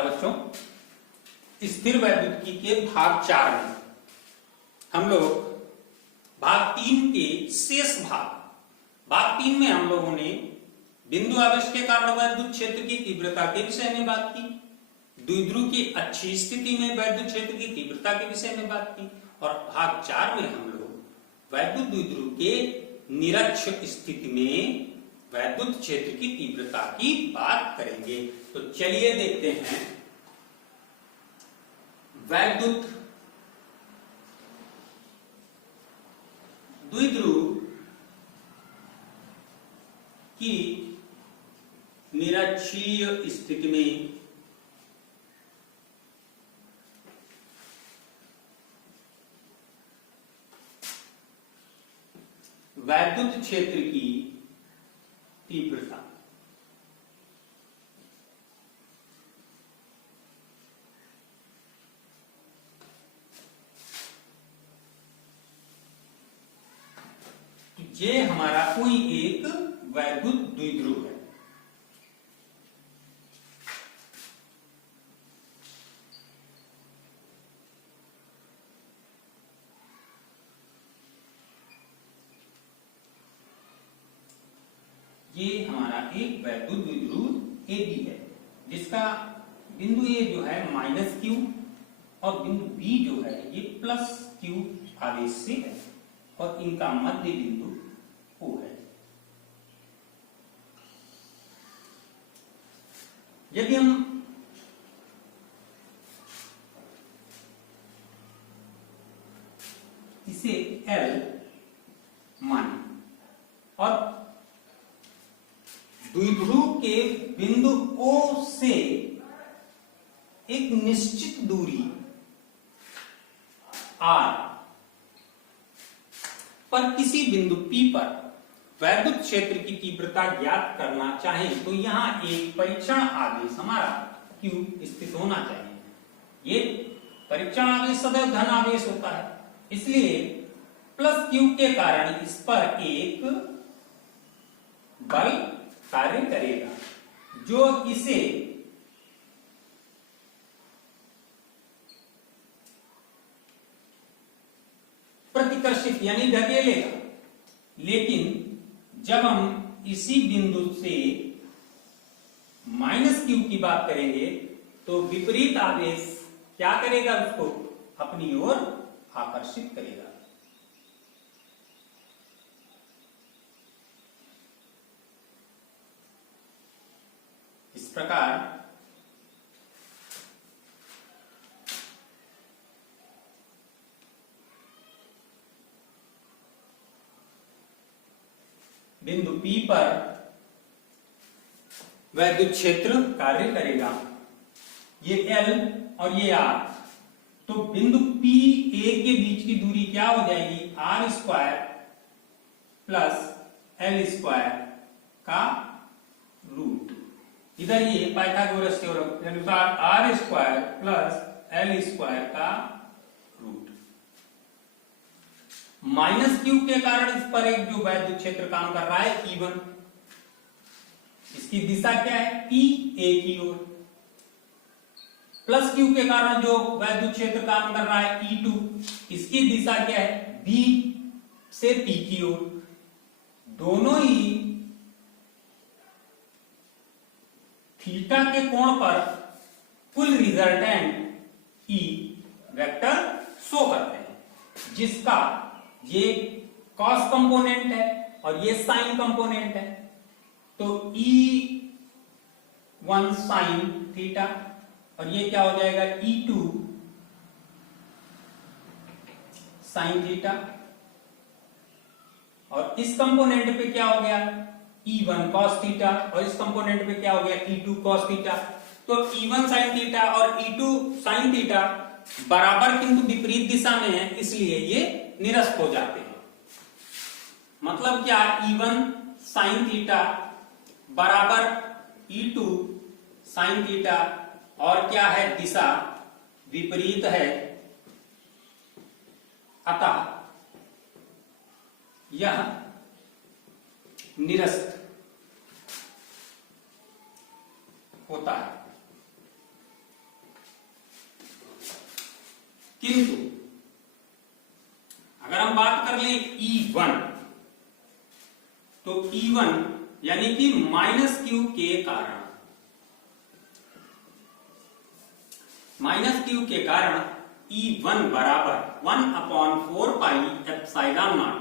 बच्चों, स्थिर वैद्युतिकी के भाग 4 में हम लोग भाग 3 के शेष भाग 3 में हम लोगों ने बिंदु आवेश के कारण वैद्युत क्षेत्र की तीव्रता के विषय में बात की, द्विध्रुव की अच्छी स्थिति में वैद्युत क्षेत्र की तीव्रता के विषय में बात की, और भाग 4 में हम लोग वैद्युत द्विध्रुव के निरक्ष स्थिति में वैद्युत क्षेत्र की तीव्रता की बात करेंगे। तो चलिए देखते हैं वैद्युत द्विध्रुव की निरक्षीय स्थिति में वैद्युत क्षेत्र की तीव्रता। ये हमारा कोई एक वैद्युत द्विध्रुव है। ये हमारा एक वैद्युत द्विध्रुव AB है, जिसका बिंदु A जो है -q और बिंदु B जो है ये +q आवेश से है, और इनका मध्य बिंदु O है। यदि हम इसे L माने और द्विध्रुव के बिंदु O से एक निश्चित दूरी R पर किसी बिंदु P पर वैद्युत क्षेत्र की तीव्रता ज्ञात करना चाहें, तो यहां एक परीक्षण आवेश हमारा Q स्थित होना चाहिए। ये परीक्षण आवेश सदैव धन आवेश होता है, इसलिए +q के कारण इस पर एक बल कार्य करेगा जो इसे प्रतिकर्षित यानी ढकेलेगा। लेकिन जब हम इसी बिंदु से -q की बात करेंगे तो विपरीत आवेश क्या करेगा, उसको अपनी ओर आकर्षित करेगा। इस प्रकार बिंदु P पर वैद्युत क्षेत्र कार्य करेगा, ये L और ये R। तो बिंदु P A के बीच की दूरी क्या हो जाएगी, R² प्लस L² का रूट। इधर ये पाइथागोरस थ्योरम के अनुसार R² प्लस L² का रूट। -q के कारण इस पर एक जो वैद्युत क्षेत्र काम कर रहा है E1, इसकी दिशा क्या है, P A की ओर। +q के कारण जो वैद्युत क्षेत्र काम कर रहा है E2, इसकी दिशा क्या है, B से P की ओर। दोनों ही थीटा के कोण पर कुल रिजल्टेंट E वेक्टर शो करते हैं, जिसका ये कॉस कंपोनेंट है और ये साइन कंपोनेंट है। तो E1 साइन थीटा और ये क्या हो जाएगा, E2 साइन थीटा, और इस कंपोनेंट पे क्या हो गया, E1 cos थीटा, और इस कंपोनेंट पे क्या हो गया, E2 cos थीटा। तो E1 sin थीटा और E2 sin थीटा बराबर किंतु विपरीत दिशा में है, इसलिए ये निरस्त हो जाते हैं। मतलब क्या, E1 sin थीटा बराबर E2 sin थीटा, और क्या है, दिशा विपरीत है, अतः यह निरस्त होता है। किंतु अगर हम बात कर ले E1, तो E1 यानी कि माइनस क्यू के कारण, माइनस क्यू के कारण E1 बराबर 1/4 pi epsilon naught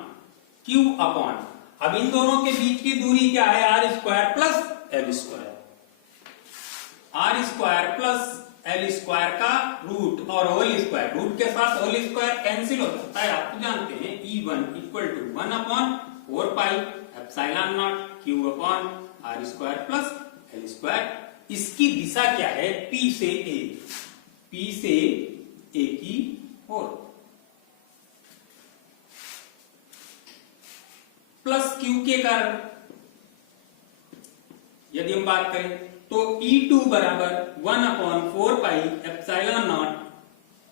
Q upon, अब इन दोनों के बीच की दूरी क्या है, are square plus L square, r square plus L square का रूट और होल स्क्वायर, रूट के साथ होल स्क्वायर कैंसिल हो जाता है, आप तो जानते हैं। E1 equal to 1/4 pi epsilon naught Q upon are square plus L square. इसकी दिशा क्या है, P से A, P से A की ओर, प्लस क्यू के कारण यदि हम बात करें तो E2 बराबर 1/4 pi epsilon naught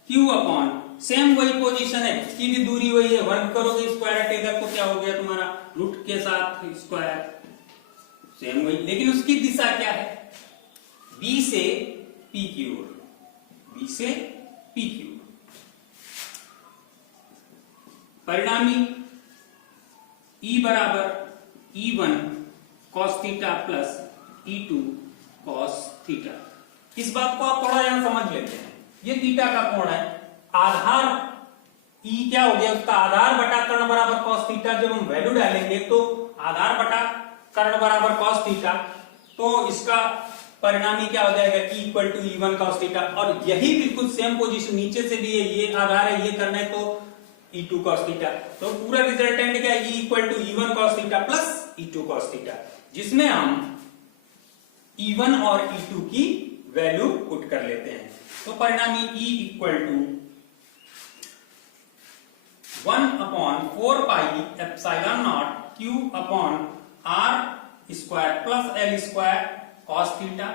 Q upon, same वही पोजीशन है, इसकी भी दूरी वही है, वर्ग करोगे स्क्वायर हटेगा तो क्या हो गया तुम्हारा, रूट के साथ स्क्वायर, सेम वही, लेकिन उसकी दिशा क्या है, B से P की ओर, B से P की ओर। परिणामी E बराबर E1 cos theta plus E2 cos theta. इस बात को आप थोड़ा यहां समझ लेते हैं, ये थीटा का कोण है, आधार E क्या हो गया, उसका आधार बटा कर्ण बराबर cos थीटा, जब हम वैल्यू डालेंगे तो आधार बटा कर्ण बराबर cos थीटा, तो इसका परिणामी क्या हो जाएगा, E equal to E1 cos theta, और यही बिल्कुल सेम पोजीशन नीचे से भी है, ये आधार है, ये करना है तो E2 cos थीटा, तो पूरा रिजल्टेंट क्या है, E equal to E1 cos theta plus E2 cos theta, जिसमें हम E1 और E2 की वैल्यू पुट कर लेते हैं, तो परिणामी E equal to 1/4 pi epsilon naught Q upon are square plus L square cos theta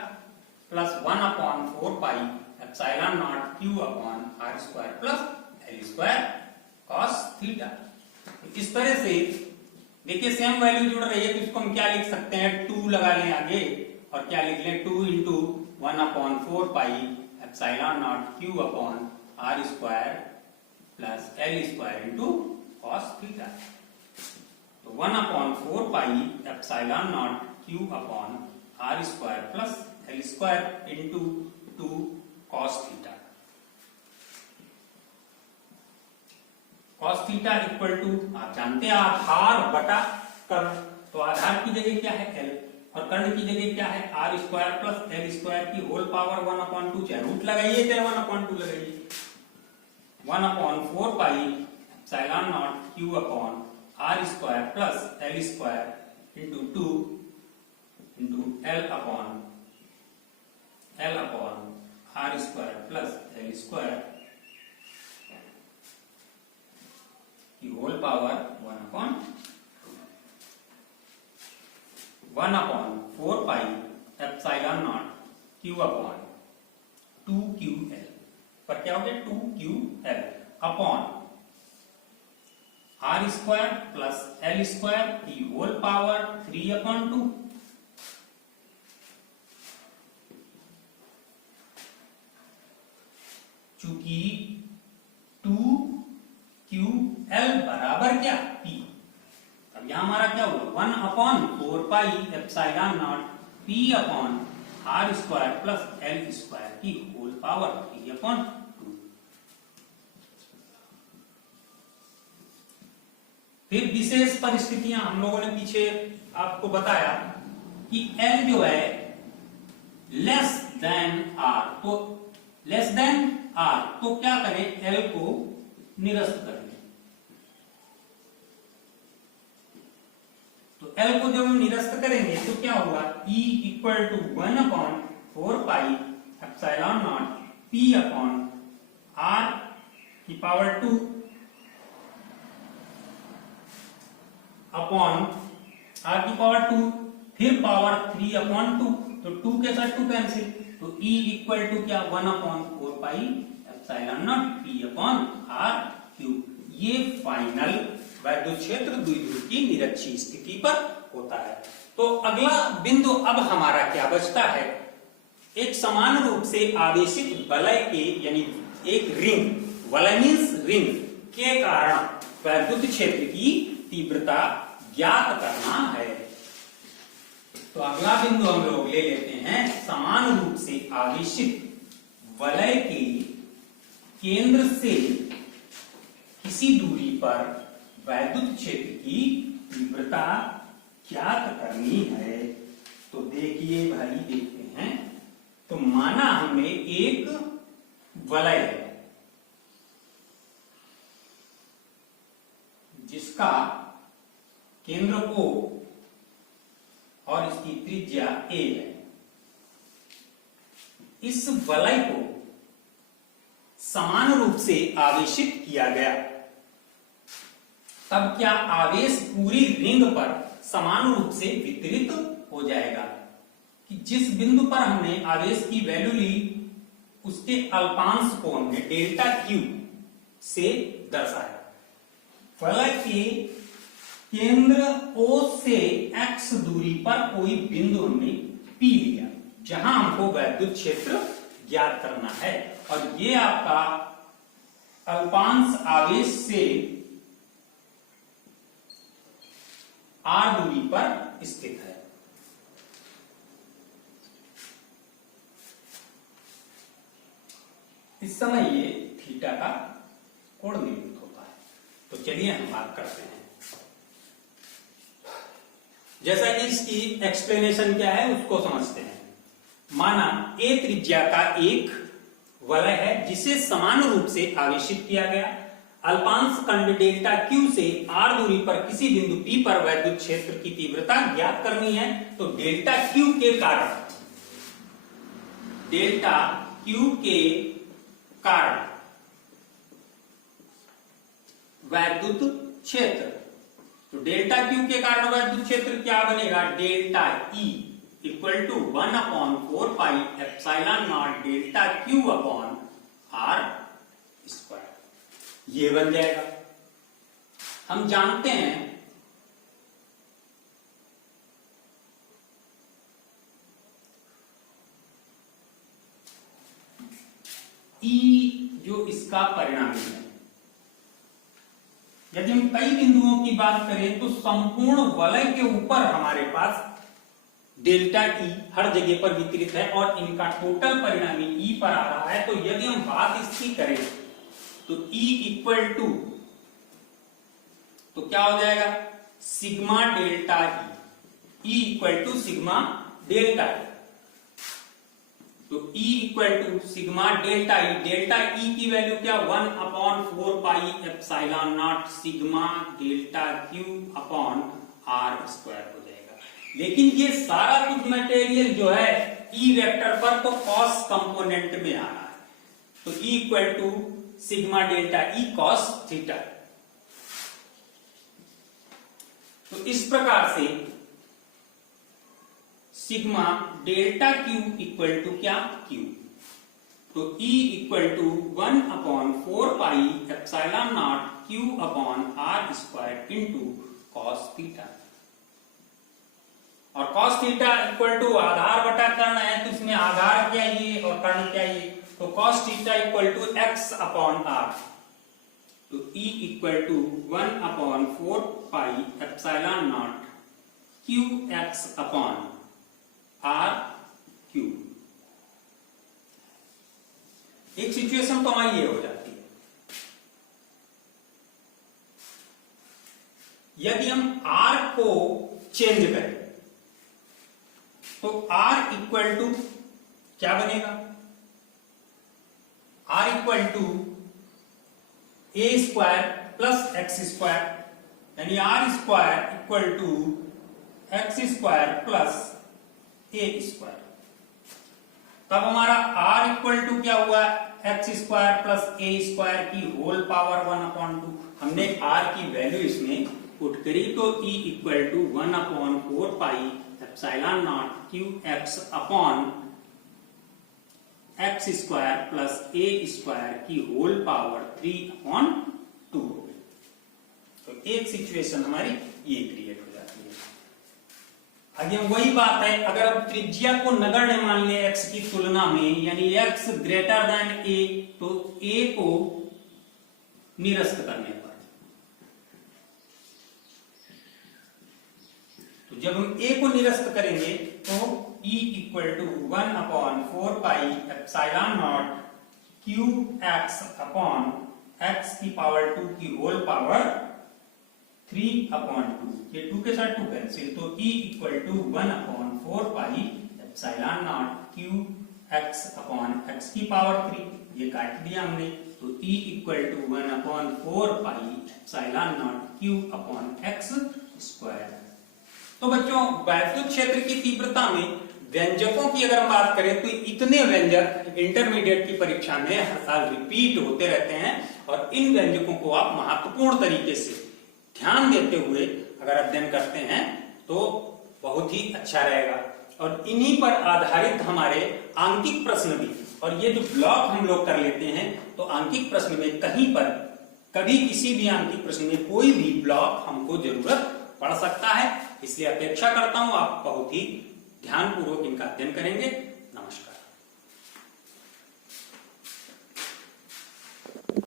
plus 1/4 pi epsilon naught Q upon are square plus L square cos theta. इस तरह से देखिए सेम वैल्यू जुड़ रही है, तो इसको हम क्या लिख सकते हैं, 2 लगा लें आगे, और क्या लिख लें, 2 into 1/4 pi epsilon naught Q upon are square plus L square into cos theta. तो 1/4 pi epsilon naught Q upon are square plus L square into 2 cos theta. cos theta equal to, आप जानते हैं आधार बटा कर्ण, तो आधार की जगह क्या है L, और कर्ण की जगह क्या है are square plus L square की होल पावर 1/2, चाहे रूट लगाइए चाहे 1/2 लगाइए, 1/4 pi epsilon naught Q upon are square plus L square into 2 into L upon are square plus L square की whole power 1/4 pi epsilon naught Q upon 2QL, पर क्या हो गया 2QL upon are square plus L square की whole power 3/2, चूंकि 2QL बराबर क्या P, अब यहां हमारा क्या हुआ 1/4 pi epsilon naught P upon are square plus L square की होल पावर 3/2। फिर विशेष परिस्थितियां हम लोगों ने पीछे आपको बताया कि L जो है लेस देन R, तो लेस देन R तो क्या करें, L को निरस्त करें, तो L को जब हम निरस्त करेंगे तो क्या होगा, E equal to 1/4 pi epsilon naught P upon R की पावर 2 अपॉन R की पावर 2, फिर पावर 3/2, तो 2 के साथ 2 कैंसिल, तो E इक्वल टू क्या 1/4 pi epsilon naught P upon R cube. ये फाइनल वैद्युत क्षेत्र द्विध्रुव की निरक्षीय स्थिति पर होता है। तो अगला बिंदु अब हमारा क्या बचता है, एक समान रूप से आवेशित वलय के यानी एक रिंग वलय मीन्स रिंग के कारण वैद्युत क्षेत्र की तीव्रता ज्ञात करना है। तो अगला बिंदु हम लोग ले लेते हैं समान रूप से आवेशित वलय के केंद्र से किसी दूरी पर वैद्युत क्षेत्र की तीव्रता ज्ञात करनी है। तो देखिए भाई, देखते हैं। तो माना हमने एक वलय है जिसका केंद्र O और इसकी त्रिज्या A है। इस वलय को समान रूप से आवेशित किया गया, तब क्या आवेश पूरी रिंग पर समान रूप से वितरित हो जाएगा। कि जिस बिंदु पर हमने आवेश की वैल्यू ली उसके अल्पांश को हमने डेल्टा क्यू से दर्शाया। वलय के केंद्र O से x दूरी पर कोई बिंदु हमने P लिया जहां हमको वैद्युत क्षेत्र ज्ञात करना है, और ये आपका अल्पांश आवेश से r दूरी पर स्थित है। इस समय ये थीटा का कोण निर्मित होता है। तो चलिए हम बात करते हैं। जैसा कि इसकी एक्सप्लेनेशन क्या है उसको समझते हैं। माना a त्रिज्या का एक वलय है जिसे समान रूप से आवेशित किया गया। अल्पांश खंड डेल्टा Q से r दूरी पर किसी बिंदु P पर वैद्युत क्षेत्र की तीव्रता ज्ञात करनी है। तो डेल्टा Q के कारण वैद्युत क्षेत्र, तो डेल्टा Q के कारण वैद्युत क्षेत्र क्या बनेगा, delta E equal to 1/4 pi epsilon naught delta Q upon R square, ये बन जाएगा। हम जानते हैं E जो इसका परिणामी है, यदि हम कई बिंदुओं की बात करें तो संपूर्ण वलय के ऊपर हमारे पास डेल्टा E हर जगह पर वितरित है और इनका टोटल परिणामी E पर आ रहा है। तो यदि हम बात इसकी करें तो E इक्वल टू, तो क्या हो जाएगा, sigma delta E equal to sigma delta E। तो E equal to sigma delta E, delta E की वैल्यू क्या, 1/4 pi epsilon naught sigma delta Q upon R square हो जाएगा। लेकिन ये सारा कुछ मटेरियल जो है E वेक्टर पर तो कॉस कंपोनेंट में आ रहा है। तो E equal to sigma delta E cos theta. तो इस प्रकार से sigma delta Q equal to क्या, Q। तो E equal to 1/4 pi epsilon naught Q upon R square into cos theta. और cos थीटा इक्वल टू आधार बटा कर्ण है, तो इसमें आधार चाहिए और कर्ण चाहिए। तो cos theta equal to x upon r। तो E equal to 1/4 pi epsilon naught QX upon R Q। एक सिचुएशन तो हमारी ये हो जाती है, यदि हम R को चेंज करें तो R इक्वल टू क्या बनेगा, R equal to a square plus X square, यानी R square equal to X square plus a square. तब हमारा R इक्वल टू क्या हुआ, X square plus a square की होल पावर 1/2। हमने R की वैल्यू इसमें पुट करी, तो E equal to 1/4 pi epsilon naught QX upon X square plus a square की होल पावर 3/2 हो गई। तो एक सिचुएशन हमारी ये क्रिएट हो जाती है। आगे वही बात है, अगर अब त्रिज्या को नगण्य मान ले x की तुलना में, यानी x ग्रेटर देन a, तो a को निरस्त करने पर। तो जब हम a को निरस्त करेंगे तो E equal to 1/4 pi epsilon naught Q X upon X की पावर 2 की होल पावर 3/2। ये 2 के साथ 2 कैंसिल, तो E equal to 1/4 pi epsilon naught Q X upon X की पावर 3, ये काट दिया हमने। तो E equal to 1/4 pi epsilon naught Q upon X square. तो बच्चों वैद्युत क्षेत्र की तीव्रता में व्यंजकों की अगर हम बात करें तो इतने व्यंजक इंटरमीडिएट की परीक्षा में हर साल रिपीट होते रहते हैं, और इन व्यंजकों को आप महत्वपूर्ण तरीके से ध्यान देते हुए अगर अध्ययन करते हैं तो बहुत ही अच्छा रहेगा। और इन्हीं पर आधारित हमारे आंकिक प्रश्न भी, और ये जो ब्लॉक हम लोग कर लेते हैं तो आंकिक प्रश्न में कहीं पर कभी किसी भी आंकिक प्रश्न में कोई भी ब्लॉक हमको जरूरत पड़ सकता है। इसलिए अपेक्षा करता हूं आप बहुत ही ध्यानपूर्वक इनका अध्ययन करेंगे।